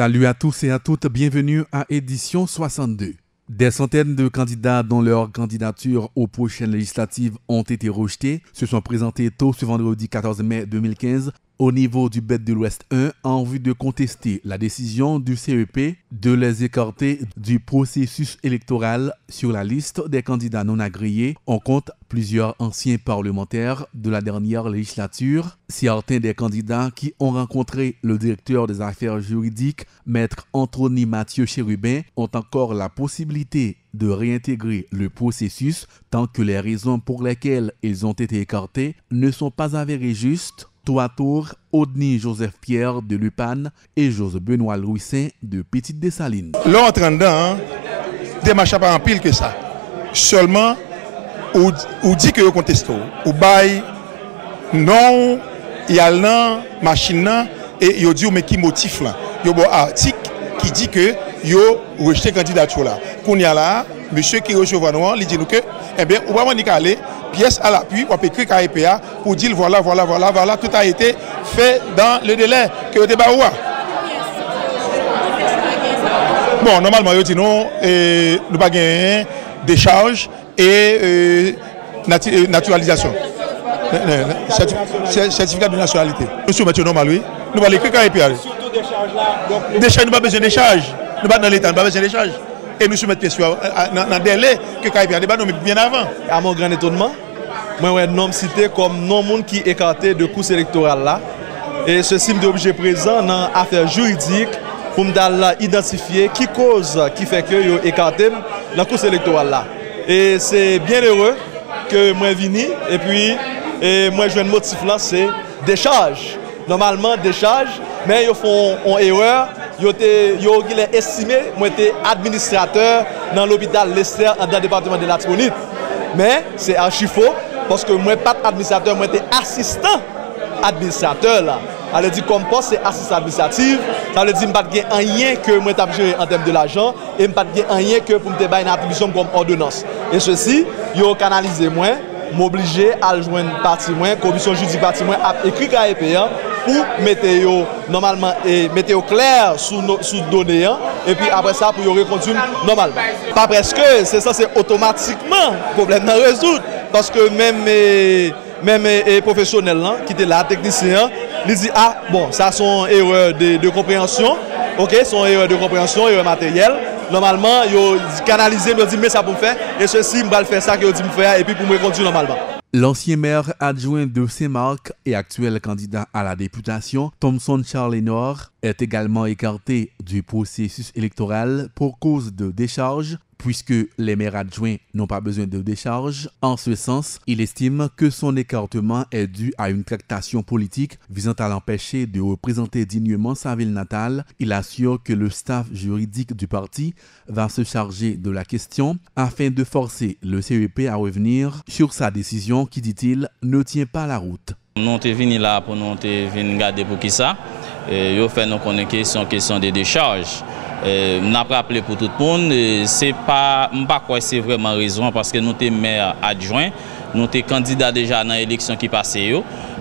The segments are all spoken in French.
Salut à tous et à toutes, bienvenue à édition 62. Des centaines de candidats dont leurs candidatures aux prochaines législatives ont été rejetées se sont présentés tôt ce vendredi 14 mai 2015 au niveau du BED de l'Ouest 1 en vue de contester la décision du CEP de les écarter du processus électoral sur la liste des candidats non agréés. On compte plusieurs anciens parlementaires de la dernière législature. Certains des candidats qui ont rencontré le directeur des affaires juridiques, maître Anthony Mathieu Chérubin, ont encore la possibilité de réintégrer le processus tant que les raisons pour lesquelles ils ont été écartés ne sont pas avérées justes. Tour à tour, Odni Joseph Pierre de Lupan et José Benoît Louissin de Petite Dessalines. Là, en train dedans, démarche pas en pile que ça. Seulement, ou dit que vous contestez, ou bail, non, il y a une machine, et il dit, mais qui motif là? Il y a un article qui dit que vous rejetez candidature là. Qu'on y a là, monsieur qui recevra nous, il dit nous que, eh bien, on va pas aller, pièce à l'appui, on peut écrire KEPA pour dire voilà, tout a été fait dans le délai que vous débat. Bon, normalement, il dit non, nous pas gagner décharge et naturalisation. Certificat de nationalité. Nous soumettons normal, oui. Nous allons écrire KEPA. Décharge, nous pas besoin de décharge. Nous pas dans l'État, nous pas besoin de décharge. Et nous soumettons dans le délai que KEPA débat bien avant. À mon grand étonnement, moi, j'ai un nom cité comme non-monde qui est écarté de course électorale là. Et ceci me obligé présent dans l'affaire juridique pour me identifier qui cause qui fait que je écarté dans la course électorale là. Et c'est bien heureux que moi vini et puis moi je viens de motif là, c'est décharge. Normalement décharge, mais ils font une erreur. Ils ont estimé que moi j'étais administrateur dans l'hôpital Lester dans le département de la Tibonite. Mais c'est archi faux parce que moi pas administrateur, moi j'étais assistant administrateur là. Ça veut dire comme poste c'est assistant administratif, ça veut dire que je n'ai pas rien que moi j'ai géré en termes de l'argent et je n'ai pas rien que pour me faire une attribution comme ordonnance. Et ceci, ils ont canalisé moi, m'obliger à joindre parti moi, commission juridique parti moi a écrit KEPA pour mettre normalement et mettre au clair sous données et puis après ça pour reconduire normalement. Pas presque, c'est ça, c'est automatiquement problème à résoudre parce que même professionnel qui était là, technicien, il dit ah bon ça sont erreurs de compréhension, ok, sont erreurs de compréhension, erreurs matérielles. Normalement, ils canalisent, ils disent mais ça pour me faire et ceci, je vais faire ça que je dis me faire et puis pour me reconduire normalement. L'ancien maire adjoint de Saint-Marc et actuel candidat à la députation, Thomson Charles-Lénore, est également écarté du processus électoral pour cause de décharge, puisque les maires adjoints n'ont pas besoin de décharge. En ce sens, il estime que son écartement est dû à une tractation politique visant à l'empêcher de représenter dignement sa ville natale. Il assure que le staff juridique du parti va se charger de la question afin de forcer le CEP à revenir sur sa décision qui, dit-il, ne tient pas la route. Nous sommes venus là pour nous regarder pour qui ça. Nous faisons une question de décharge. Nous avons rappelé pour tout le monde, c'est pas quoi c'est vraiment raison parce que nous sommes maire adjoint, nous sommes candidats déjà dans l'élection qui passée.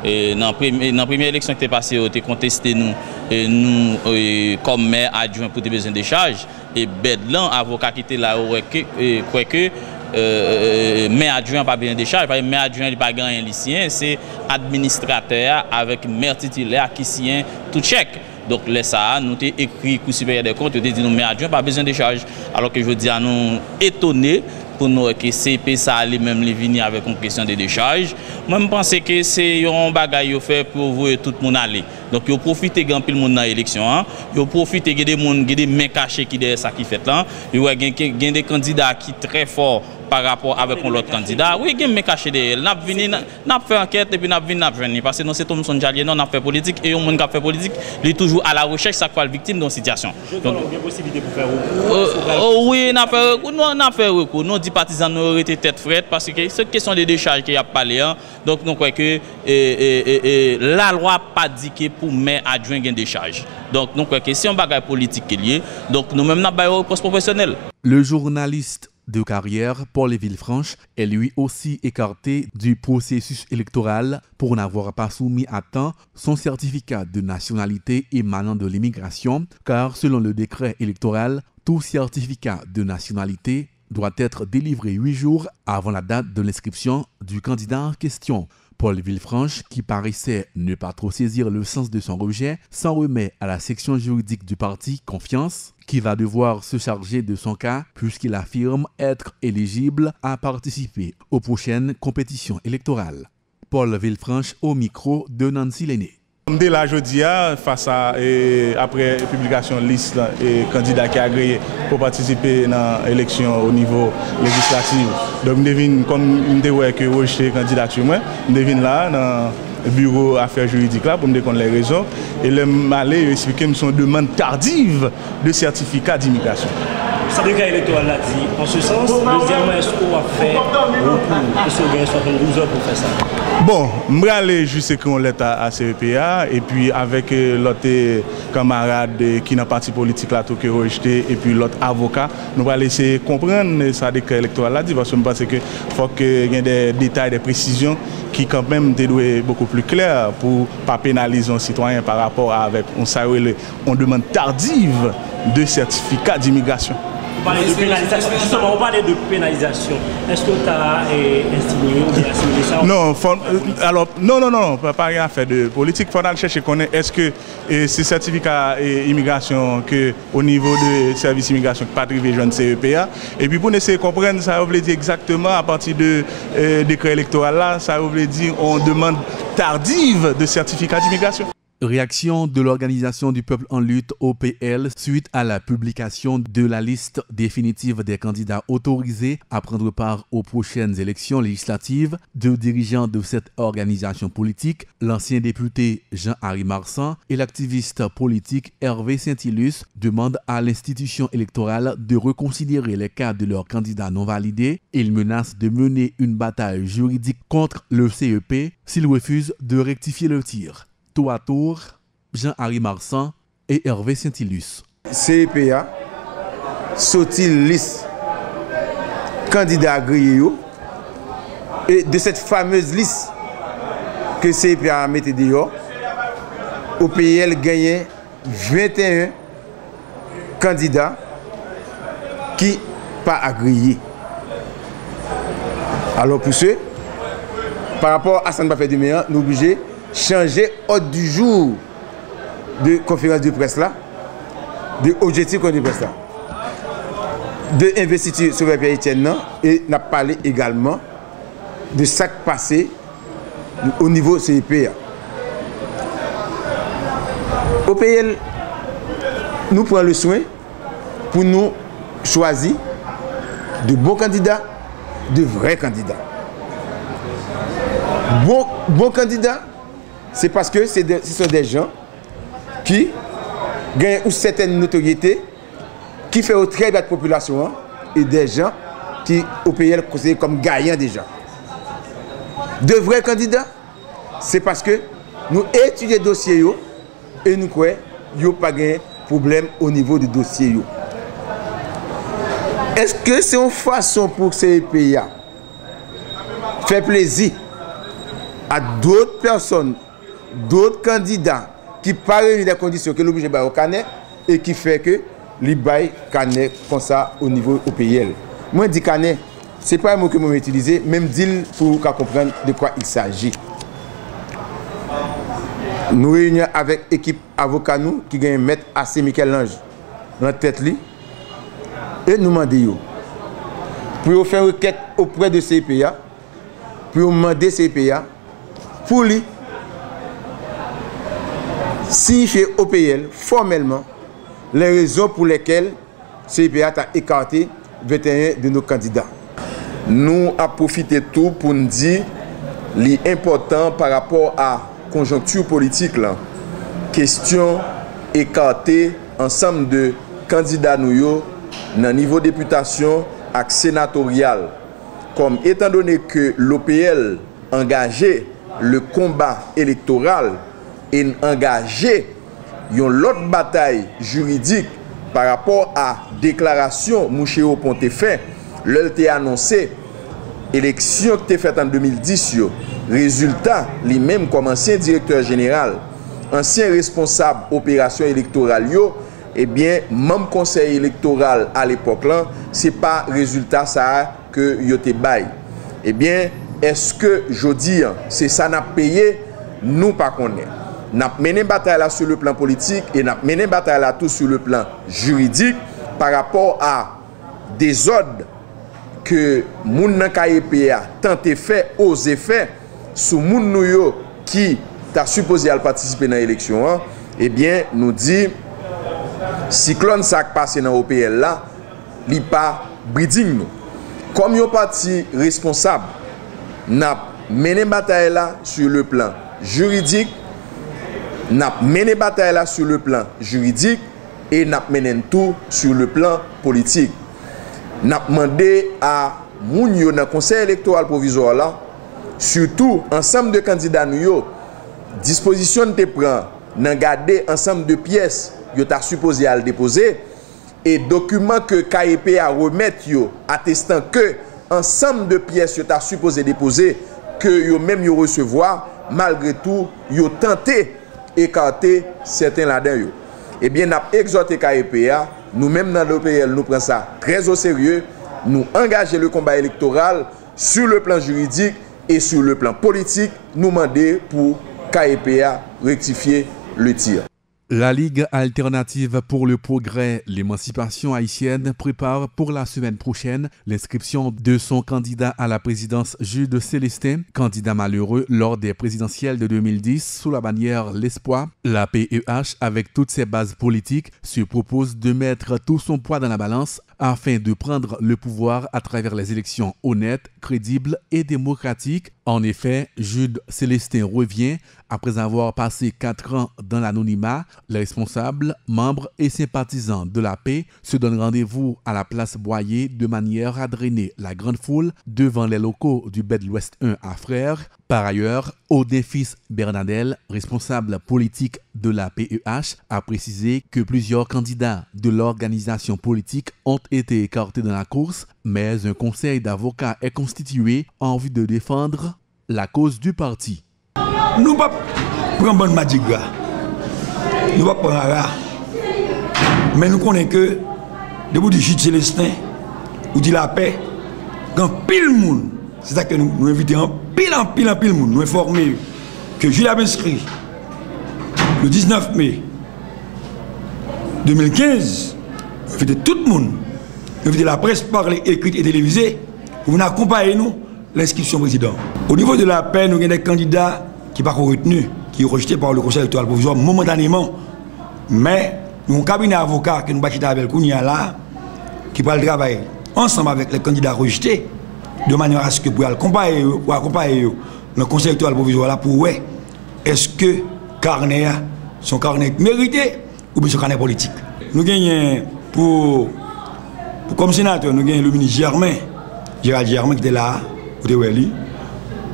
Dans la première élection qui est passée, nous avons contesté nous comme maire adjoint pour des besoins de décharge. Et Bedlan, avocat qui était là, croit que maire adjoint pas bien de décharge, parce que maire adjoint n'est pas un lycéen, c'est administrateur avec maire titulaire qui signe tout chèque. Donc, les ça, nous avons écrit au supérieur des comptes, nous avons dit nous, mais adjoint, pas besoin de charge. Alors que je dis à nous étonnés pour nous que CP ça allait même les venir avec une question de décharge. Moi, je pense que c'est un bagage fait pour vous tout le monde aller. Donc, vous profitez de le monde dans l'élection. Vous profitez de des mains cachées qui sont ça qui fait là. Vous avez des candidats qui sont très forts par rapport avec l'autre candidat. Oui, il y a des mains cachées de elle. Nous avons fait enquête et puis nous avons fait parce que nous, c'est Thomson Jallier, nous avons fait politique et le monde qui a fait politique, il est toujours à la recherche de sa victime d'une situation. Donc, il y a une possibilité pour faire recours. Oui, nous avons fait recours. Nous, les partisans, nous avons été tête frette parce que c'est une question de décharge qu'il y a parlé. Donc, nous croyons que la loi n'a pas dit que pour maire adjoint une décharge. Donc, nous croyons que c'est un bagage politique qui est lié. Donc, nous-mêmes, nous avons un poste professionnel. Le journaliste de carrière, Paul Villefranche est lui aussi écarté du processus électoral pour n'avoir pas soumis à temps son certificat de nationalité émanant de l'immigration, car selon le décret électoral, tout certificat de nationalité doit être délivré 8 jours avant la date de l'inscription du candidat en question. Paul Villefranche, qui paraissait ne pas trop saisir le sens de son rejet, s'en remet à la section juridique du parti Confiance, qui va devoir se charger de son cas puisqu'il affirme être éligible à participer aux prochaines compétitions électorales. Paul Villefranche au micro de Nancy Lenné. Dès la jeudi, face à après publication de liste et candidat qui a agréé pour participer dans l'élection au niveau législatif. Donc, je devine comme une des que rejeter candidature, je devine là dans le bureau affaires juridiques là pour me déconner les raisons et le m'aller expliquer son demande tardive de certificat d'immigration. Ce décret électoral l'a dit en ce sens. Deuxièmement, est-ce qu'on a fait recours? Est-ce qu'on a 72 heures pour faire ça? Bon, je vais aller juste écrire une lettre à CEPA et puis avec l'autre camarade qui n'a parti politique là tout qui rejeté et puis l'autre avocat, nous allons essayer de comprendre ça décret électoral là dit parce que je pense qu'il faut qu'il y ait des détails, des précisions qui quand même doivent être beaucoup plus clairs pour ne pas pénaliser un citoyen par rapport avec on demande tardive de certificat d'immigration. On parlait de pénalisation. Justement, on parlait de pénalisation. Est-ce que tu as estimé ou bien assimilé ça? Non, alors, non, pas rien à faire de politique. Il faut aller chercher connaître est-ce que ces certificats immigration que au niveau de service immigration pas privé jeune CEPA et puis pour essayer de comprendre ça veut dire exactement à partir de décret électoral là, ça veut dire on demande tardive de certificat d'immigration. Réaction de l'Organisation du peuple en lutte OPL suite à la publication de la liste définitive des candidats autorisés à prendre part aux prochaines élections législatives. Deux dirigeants de cette organisation politique, l'ancien député Jean-Harry Marsan et l'activiste politique Hervé Saint-Ilus, demandent à l'institution électorale de reconsidérer les cas de leurs candidats non validés. Ils menacent de mener une bataille juridique contre le CEP s'ils refusent de rectifier le tir. Tour à tour, Jean-Harry Marsan et Hervé Saint-Ilus. CEPA sorti liste candidat agréé et de cette fameuse liste que CEPA a mis dehors, OPL gagnait 21 candidats qui pas agréés. Alors pour ce, par rapport à ça ne pas faire de meilleur, nous obligés changer ordre du jour de conférence de presse là, de objectif de presse là, de investiture sur Pierre Etienne et n'a parlé également de ce qui passé au niveau CEPA. OPL nous prend le soin pour nous choisir de bons candidats, de vrais candidats. Bon candidat, c'est parce que ce sont des gens qui gagnent une certaine notoriété, qui font très bien de population, et des gens qui, au pays, sont considérés comme gagnants déjà. De vrais candidats, c'est parce que nous étudions les dossiers et nous croyons qu'il n'y a pas de problème au niveau du dossier. Est-ce que c'est une façon pour ces pays à faire plaisir à d'autres personnes, d'autres candidats qui pas réunir des conditions que l'obligé de canet et qui fait que les bail canet comme ça au niveau OPL. Moi dis canet, c'est pas un mot que moi utiliser, même dit pour comprendre de quoi il s'agit. Nous réunions avec l'équipe avocat nous qui gagne maître AC Michel-Ange dans tête li et nous demandons pour faire une requête auprès de CPA pour demander CPA pour lui signifier OPL formellement les raisons pour lesquelles CPA a écarté 21 de nos candidats. Nous avons profité tout pour nous dire l'important par rapport à la conjoncture politique. Là. Question écartée ensemble de candidats nous dans niveau députation et sénatorial. Comme étant donné que l'OPL engagé le combat électoral et engagé l'autre bataille juridique par rapport à déclaration Mouchéo Pontefin l'ELT annoncé élection qui était faite en 2010, résultat, lui-même comme ancien directeur général, ancien responsable opération électorale, eh bien, même conseil électoral à l'époque là, c'est pas résultat ça que yo te bail. Eh bien, est-ce que je dis, c'est ça n'a payé, nous pas connaît. N'a mené bataille là sur le plan politique et n'a mené bataille là tout sur le plan juridique par rapport à des ordres que moun nan KEP a tenté fait, osé faire sous moun nou yo qui t'a supposé à participer dans l'élection, eh bien, nous dit cyclone ça qui passe dans l'OPL là, li pas breeding nous. Comme yon parti responsable, n'a mené bataille là sur le plan juridique, n'a mené bataille là sur le plan juridique et n'a mené tout sur le plan politique. N'a demandé à moun yo dans conseil électoral provisoire là, surtout ensemble de candidats nous yo, disposition te prend nan garder ensemble de pièces yo t'a supposé à le déposer et documents que KEP a remettre yo attestant que ensemble de pièces yo t'a supposé déposer que yo même yo recevoir, malgré tout yo tenté écarter certains là-dedans yo. Eh bien n'a exhorté KEP a, nous même dans l'OPL nous prenons ça très au sérieux, nous engager le combat électoral sur le plan juridique et sur le plan politique, nous demander pour KEP a rectifier le tir. La Ligue alternative pour le progrès, l'émancipation haïtienne prépare pour la semaine prochaine l'inscription de son candidat à la présidence Jude Célestin, candidat malheureux lors des présidentielles de 2010 sous la bannière L'Espoir. La PEH, avec toutes ses bases politiques, se propose de mettre tout son poids dans la balance afin de prendre le pouvoir à travers les élections honnêtes, crédibles et démocratiques. En effet, Jude Célestin revient après avoir passé 4 ans dans l'anonymat. Les responsables, membres et sympathisants de la paix se donnent rendez-vous à la place Boyer de manière à drainer la grande foule devant les locaux du BED l'Ouest 1 à Frères. Par ailleurs, Odin Fils Bernadel, responsable politique de la PEH, a précisé que plusieurs candidats de l'organisation politique ont été écartés dans la course, mais un conseil d'avocats est constitué en vue de défendre la cause du parti. Nous ne pouvons pas prendre bonne madiga. Nous ne pouvons pas prendre rare. Mais nous connaissons que, debout du Jude Célestin, ou de la paix, quand pile monde, c'est ça que nous invitons en pile monde, nous informer que Jules a inscrit le 19 mai 2015, nous invitons tout le monde, nous invitons la presse parlée, écrite et télévisée, pour venir accompagner nous l'inscription président. Au niveau de la paix, nous avons des candidats qui ne sont pas retenus, qui sont rejetés par le conseil électoral provisoire momentanément. Mais nous avons un cabinet d'avocats que nous avons avec Kounia là, qui va travailler ensemble avec les candidats rejetés, de manière à ce que pour accompagner le conseil électoral provisoire là pour ouais, est-ce que carnet son carnet mérité ou bien son carnet politique. Nous gagnons comme sénateur, nous gagnons le ministre Gérald Germain qui était là,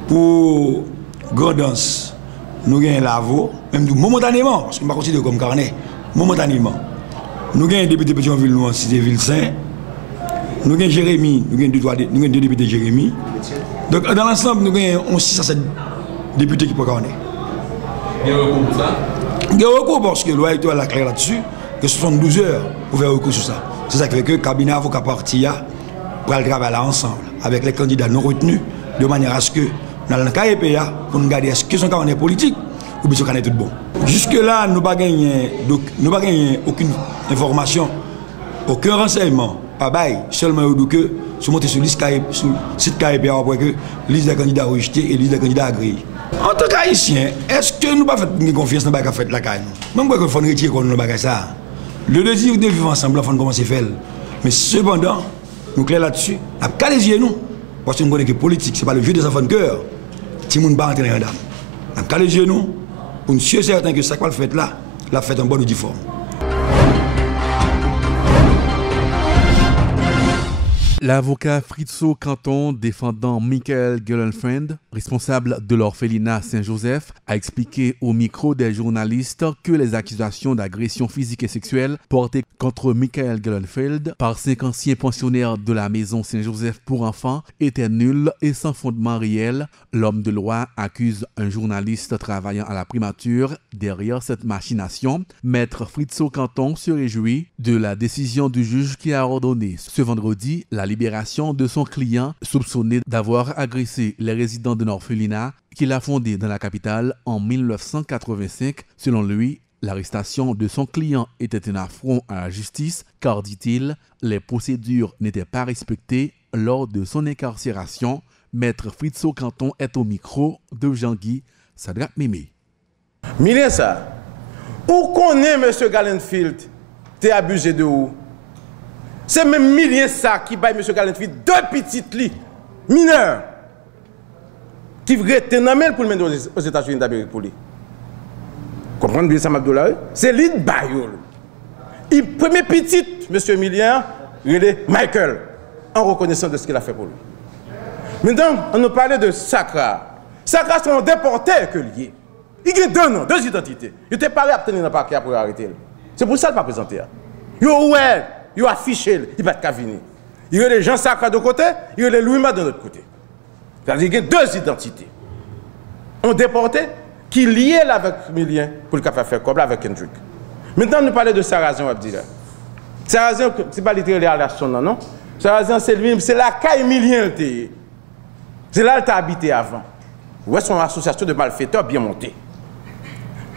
pour Grandance, nous gagnons Lavo, même momentanément, parce qu'on ne va pas considérer comme carnet, momentanément. Nous gagnons député de Pétionville, nous en cité Ville-Saint. Nous gagnons Jérémy, nous gagnons 2 députés Jérémy. Donc dans l'ensemble, nous gagnons 6 à 7 députés qui peuvent carnet. Il y a un recours pour ça? Il y a un recours parce que le loi électorale a clair là-dessus, que 72 heures pour faire recours sur ça. C'est ça qui fait que le cabinet avocat parti pour travailler là ensemble avec les candidats non retenus, de manière à ce que dans le KEP, pour nous garder est-ce que son carnet politique ou bien son carnet tout bon. Jusque-là, nous n'avons pas gagné aucune information, aucun renseignement, pas bail, seulement que si monter sur le site KEP, après que liste des candidats rejetés et liste des candidats agréés. En tant qu'haïtien, est-ce que nous n'avons pas fait confiance dans le fait de la CAI? Même qu'il faut retirer contre ça. Le désir de vivre ensemble, il faut commencer à faire. Mais cependant, nous clairs là-dessus, nous avons les yeux nous. Parce que nous connaissons que politique, ce n'est pas le jeu des enfants de cœur. Si nous ne pas entrer dans la dame. Nous avons les yeux nous, pour nous sûr certain que ça qu'on fait là, l'a fait en bonne ou due forme. L'avocat Fritzo Canton, défendant Michael Gellenfriend, responsable de l'orphelinat Saint-Joseph, a expliqué au micro des journalistes que les accusations d'agression physique et sexuelle portées contre Michael Gellenfriend par 5 anciens pensionnaires de la maison Saint-Joseph pour enfants étaient nulles et sans fondement réel. L'homme de loi accuse un journaliste travaillant à la primature derrière cette machination. Maître Fritzo Canton se réjouit de la décision du juge qui a ordonné ce vendredi la libération de son client soupçonné d'avoir agressé les résidents d'un orphelinat qu'il a fondé dans la capitale en 1985. Selon lui, l'arrestation de son client était un affront à la justice car, dit-il, les procédures n'étaient pas respectées lors de son incarcération. Maître Fritzo Canton est au micro de Jean-Guy Sadrak Mémé. Milien ça, où connaît M. Gellenfriend, t'es abusé de où? C'est même Milien ça qui baille M. Gellenfriend 2 petites lits mineurs qui étaient nommés pour le mener aux États-Unis d'Amérique pour lui. Comprenez bien ça, Abdoulaye? C'est lui de baille. Il premier petite, M. Milien, il est Michael, en reconnaissant de ce qu'il a fait pour lui. Maintenant, on nous parlait de Sakra. Sakra, c'est un déporté que lié. Il a 2 noms, 2 identités. Il était paré à obtenir un parquet pour arrêter. C'est pour ça qu'il n'a pas présenté. Il a affiché, il va être venir. Il y a les gens Sakra de côté, il y a les Louis-Ma de l'autre côté. C'est-à-dire qu'il y a 2 identités. On déporté qui liait avec Milien pour le faire comme avec Kendrick. Maintenant, nous parlons de Sarrazin, on va dire. Sarrazin, ce n'est pas littéralement à son nom, non? Sarrazin, c'est lui, c'est la caille Milien. C'est là qu'il a habité avant. Ouais, son association de malfaiteurs bien montée.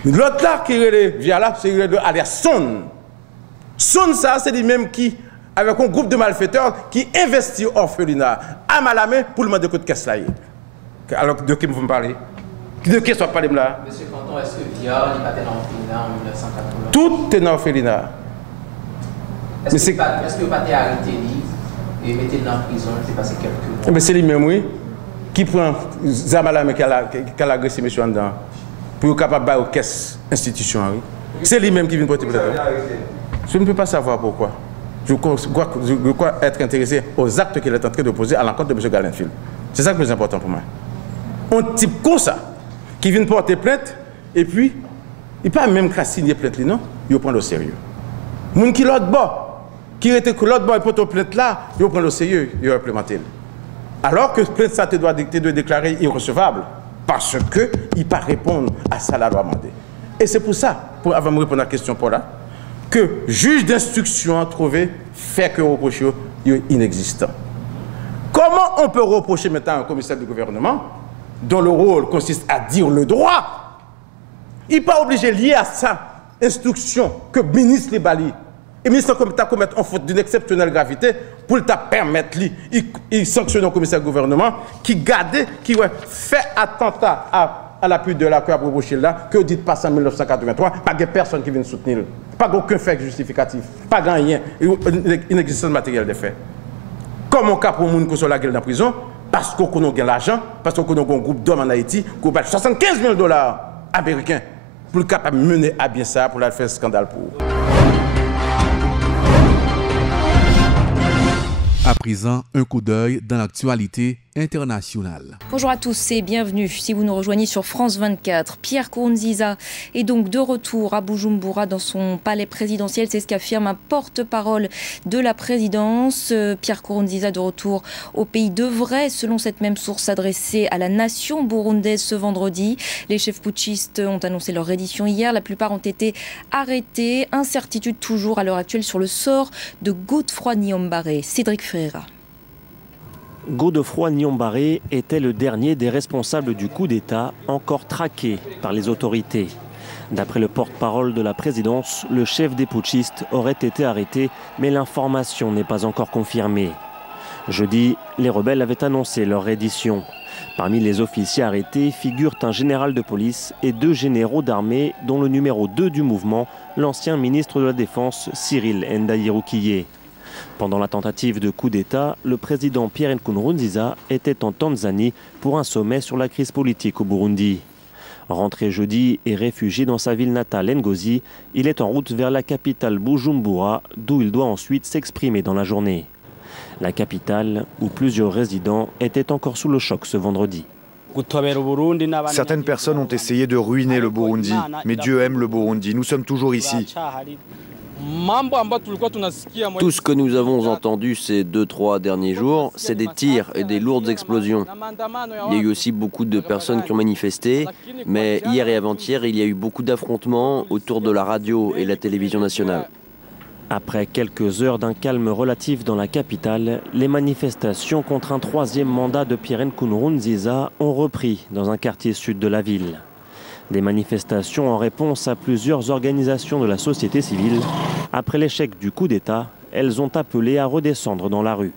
L'autre là qui vient là, c'est alias Son. Son, ça, c'est lui-même qui, avec un groupe de malfaiteurs, qui investit au orphelinat à Malamé pour le demander de caisse là. Alors, de qui vous me parlez? De qui soit parlé là? Monsieur Canton, est-ce que Viard il était dans l'orphelinat en 1980? Tout est dans l'orphelinat. Est-ce que vous avez arrêté lui et mettez dans la prison, c'est passé quelques mois? Mais c'est lui-même, oui, qui prend Zamalame qui a agressé monsieur en dedans pour être capable de faire une caisse institution. Oui. C'est lui-même qui vient porter plainte. Je ne peux pas savoir pourquoi. Je crois être intéressé aux actes qu'il est en train de poser à l'encontre de M. Gellenfriend. C'est ça le plus important pour moi. Un type comme ça, qui vient porter plainte, et puis, il ne peut pas même signer plainte, non? Il prend au sérieux. Les gens qui l'autre bord, qui était que l'autre bord, il porte plainte là, il prend au sérieux, il implémenté. Alors que plainte ça te doit déclarer irrecevable, parce qu'il ne peut pas répondre à ça la loi demandée. Et c'est pour ça, pour avant de répondre à la question pour là, que juge d'instruction a trouvé fait que le reproche est inexistant. Comment on peut reprocher maintenant à un commissaire du gouvernement, dont le rôle consiste à dire le droit, il n'est pas obligé lié à sa instruction que le ministre les bali. Et le ministre a commis une faute d'une exceptionnelle gravité pour te permettre, il sanctionne un commissaire du gouvernement qui garde, qui fait attentat à l'appui de la Cour à reprocher là, que dit pas en 1983, pas de personne qui vient soutenir, pas aucun fait justificatif, pas rien, inexistence matérielle des faits. Comme on cas pour les gens qui sont la gueule dans la prison, parce qu'on a l'argent, parce qu'on a un groupe d'hommes en Haïti qui a 75 000 $ américains pour le capable de mener à bien ça, pour la faire scandale pour. À présent, un coup d'œil dans l'actualité internationale. Bonjour à tous et bienvenue. Si vous nous rejoignez sur France 24, Pierre Nkurunziza est donc de retour à Bujumbura dans son palais présidentiel. C'est ce qu'affirme un porte-parole de la présidence. Pierre Nkurunziza de retour au pays devrait, selon cette même source, s'adresser à la nation burundaise ce vendredi. Les chefs putschistes ont annoncé leur reddition hier. La plupart ont été arrêtés. Incertitude toujours à l'heure actuelle sur le sort de Godefroid Niyombare. Cédric Ferreira. Godefroid Niyombare était le dernier des responsables du coup d'État encore traqué par les autorités. D'après le porte-parole de la présidence, le chef des putschistes aurait été arrêté, mais l'information n'est pas encore confirmée. Jeudi, les rebelles avaient annoncé leur reddition. Parmi les officiers arrêtés figurent un général de police et 2 généraux d'armée, dont le numéro 2 du mouvement, l'ancien ministre de la Défense Cyril Ndayirukiye. Pendant la tentative de coup d'État, le président Pierre Nkurunziza était en Tanzanie pour un sommet sur la crise politique au Burundi. Rentré jeudi et réfugié dans sa ville natale Ngozi, il est en route vers la capitale Bujumbura, d'où il doit ensuite s'exprimer dans la journée. La capitale, où plusieurs résidents étaient encore sous le choc ce vendredi. Certaines personnes ont essayé de ruiner le Burundi, mais Dieu aime le Burundi. Nous sommes toujours ici. Tout ce que nous avons entendu ces 2-3 derniers jours, c'est des tirs et des lourdes explosions. Il y a eu aussi beaucoup de personnes qui ont manifesté, mais hier et avant-hier, il y a eu beaucoup d'affrontements autour de la radio et la télévision nationale. Après quelques heures d'un calme relatif dans la capitale, les manifestations contre un troisième mandat de Pierre Nkurunziza ont repris dans un quartier sud de la ville. Des manifestations en réponse à plusieurs organisations de la société civile. Après l'échec du coup d'État, elles ont appelé à redescendre dans la rue.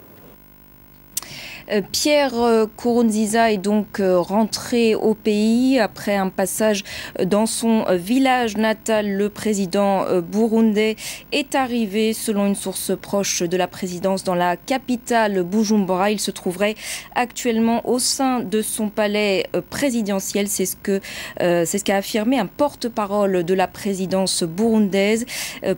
Pierre Nkurunziza est donc rentré au pays après un passage dans son village natal. Le président burundais est arrivé, selon une source proche de la présidence, dans la capitale Bujumbura. Il se trouverait actuellement au sein de son palais présidentiel. C'est ce qu'a affirmé un porte-parole de la présidence burundaise.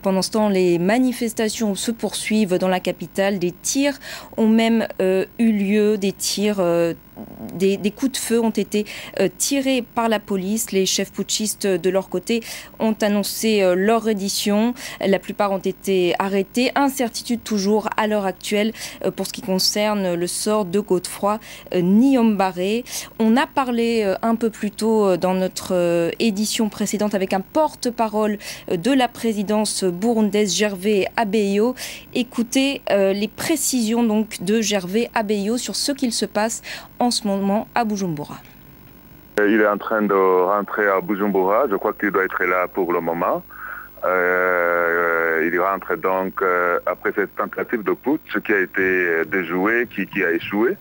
Pendant ce temps, les manifestations se poursuivent dans la capitale. Des tirs ont même eu lieu. Des tirs, des coups de feu ont été tirés par la police. Les chefs putschistes, de leur côté, ont annoncé leur reddition. La plupart ont été arrêtés. Incertitude toujours à l'heure actuelle pour ce qui concerne le sort de Godefroy Niyombare. On a parlé un peu plus tôt dans notre édition précédente avec un porte-parole de la présidence burundaise, Gervais Abeyo. Écoutez les précisions donc de Gervais Abeyo sur ce qu'il se passe en ce moment à Bujumbura. Il est en train de rentrer à Bujumbura. Je crois qu'il doit être là pour le moment. Il rentre donc après cette tentative de putsch qui a été déjouée, qui a échoué.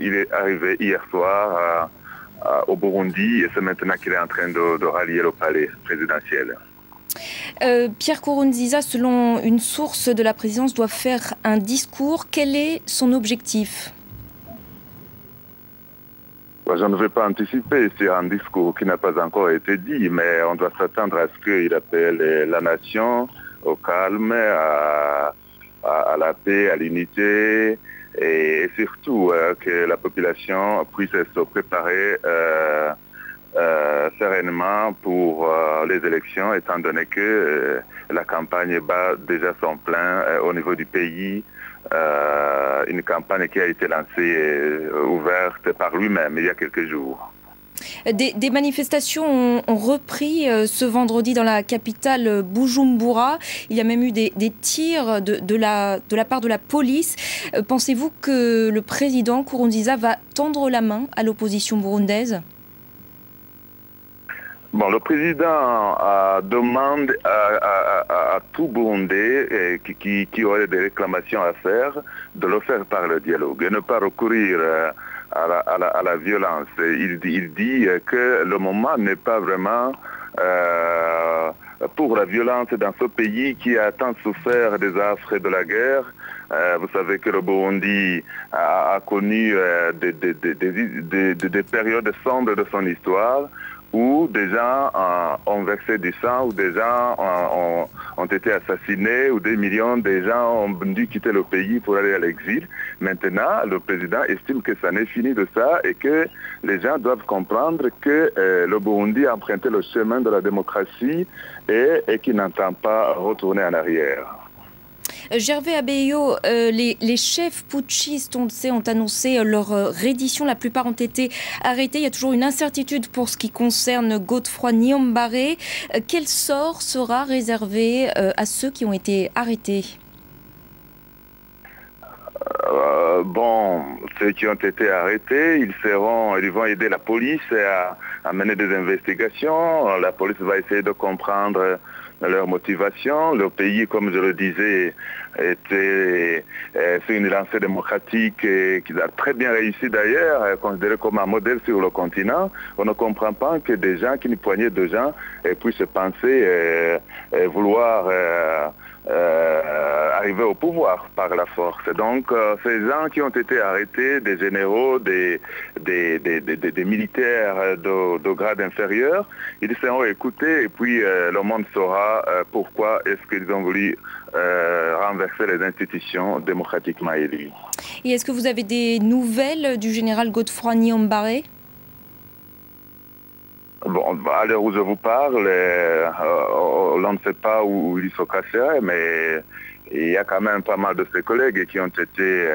Il est arrivé hier soir au Burundi et c'est maintenant qu'il est en train de rallier le palais présidentiel. Pierre Nkurunziza, selon une source de la présidence, doit faire un discours. Quel est son objectif ? Je ne vais pas anticiper sur un discours qui n'a pas encore été dit, mais on doit s'attendre à ce qu'il appelle la nation au calme, à la paix, à l'unité, et surtout que la population puisse se préparer sereinement pour les élections, étant donné que la campagne bat déjà son plein au niveau du pays. Une campagne qui a été lancée, ouverte par lui-même il y a quelques jours. Des manifestations ont repris ce vendredi dans la capitale Bujumbura. Il y a même eu des tirs de la part de la police. Pensez-vous que le président Nkurunziza va tendre la main à l'opposition burundaise ? Bon, le président demande à tout Burundais qui aurait des réclamations à faire de le faire par le dialogue et ne pas recourir à la violence. Il dit que le moment n'est pas vraiment pour la violence dans ce pays qui a tant souffert des affres de la guerre. Vous savez que le Burundi a connu des périodes sombres de son histoire, où des gens ont versé du sang, où des gens ont été assassinés, où des millions de gens ont dû quitter le pays pour aller à l'exil. Maintenant, le président estime que ça n'est fini de ça et que les gens doivent comprendre que le Burundi a emprunté le chemin de la démocratie et qu'il n'entend pas retourner en arrière. Gervais Abeyo, les chefs putschistes, on le sait, ont annoncé leur reddition. La plupart ont été arrêtés. Il y a toujours une incertitude pour ce qui concerne Godefroy Niyombare. Quel sort sera réservé à ceux qui ont été arrêtés ? Bon, ceux qui ont été arrêtés, ils vont aider la police à mener des investigations. La police va essayer de comprendre leur motivation. Le pays, comme je le disais, c'est une lancée démocratique qui a très bien réussi d'ailleurs, considéré comme un modèle sur le continent. On ne comprend pas que des gens, qu'une poignée de gens puissent penser vouloir arriver au pouvoir par la force. Et donc, ces gens qui ont été arrêtés, des généraux, des militaires de grade inférieur, ils seront écoutés et puis le monde saura pourquoi est-ce qu'ils ont voulu renverser les institutions démocratiquement élues. Et est-ce que vous avez des nouvelles du général Godefroy Niyombare ? Bon, à l'heure où je vous parle, on ne sait pas où il se cacherait, mais il y a quand même pas mal de ses collègues qui ont été,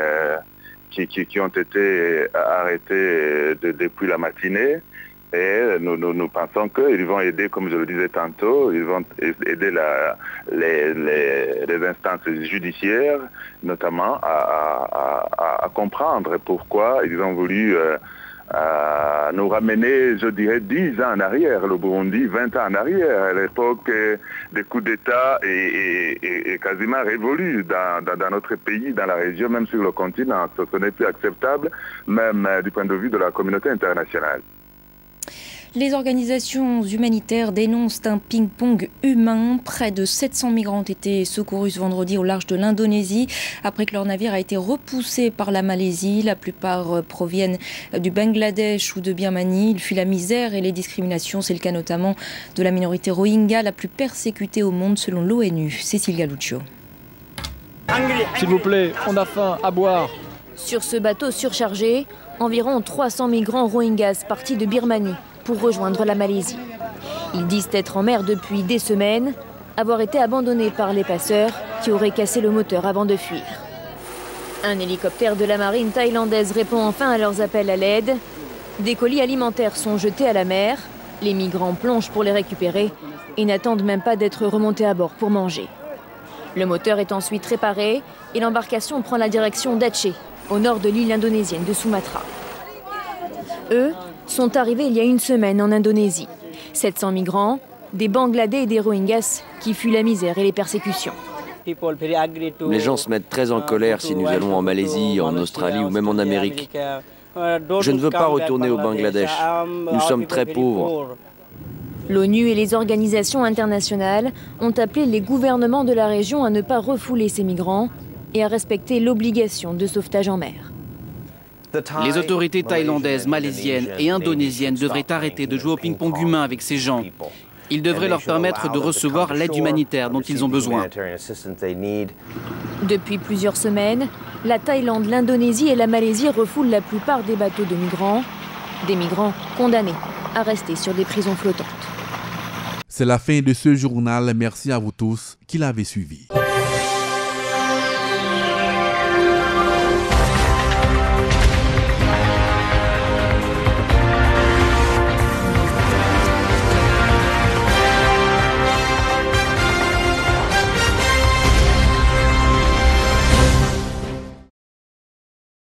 qui ont été arrêtés depuis la matinée. Et nous pensons qu'ils vont aider, comme je le disais tantôt, ils vont aider les instances judiciaires, notamment à comprendre pourquoi ils ont voulu nous ramener, je dirais, 10 ans en arrière, le Burundi, 20 ans en arrière. À l'époque des coups d'État est quasiment révolu dans notre pays, dans la région, même sur le continent. Ce n'est plus acceptable, même du point de vue de la communauté internationale. Les organisations humanitaires dénoncent un ping-pong humain. Près de 700 migrants ont été secourus ce vendredi au large de l'Indonésie après que leur navire a été repoussé par la Malaisie. La plupart proviennent du Bangladesh ou de Birmanie. Ils fuient la misère et les discriminations. C'est le cas notamment de la minorité Rohingya, la plus persécutée au monde selon l'ONU. Cécile Galuccio. S'il vous plaît, on a faim, à boire. Sur ce bateau surchargé, environ 300 migrants Rohingyas partis de Birmanie pour rejoindre la Malaisie. Ils disent être en mer depuis des semaines, avoir été abandonnés par les passeurs qui auraient cassé le moteur avant de fuir. Un hélicoptère de la marine thaïlandaise répond enfin à leurs appels à l'aide. Des colis alimentaires sont jetés à la mer, les migrants plongent pour les récupérer et n'attendent même pas d'être remontés à bord pour manger. Le moteur est ensuite réparé et l'embarcation prend la direction d'Aceh, au nord de l'île indonésienne de Sumatra. Eux sont arrivés il y a une semaine en Indonésie. 700 migrants, des Bangladais et des Rohingyas qui fuient la misère et les persécutions. Les gens se mettent très en colère si nous allons en Malaisie, en Australie ou même en Amérique. Je ne veux pas retourner au Bangladesh. Nous sommes très pauvres. L'ONU et les organisations internationales ont appelé les gouvernements de la région à ne pas refouler ces migrants et à respecter l'obligation de sauvetage en mer. Les autorités thaïlandaises, malaisiennes et indonésiennes devraient arrêter de jouer au ping-pong humain avec ces gens. Ils devraient leur permettre de recevoir l'aide humanitaire dont ils ont besoin. Depuis plusieurs semaines, la Thaïlande, l'Indonésie et la Malaisie refoulent la plupart des bateaux de migrants. Des migrants condamnés à rester sur des prisons flottantes. C'est la fin de ce journal. Merci à vous tous qui l'avez suivi.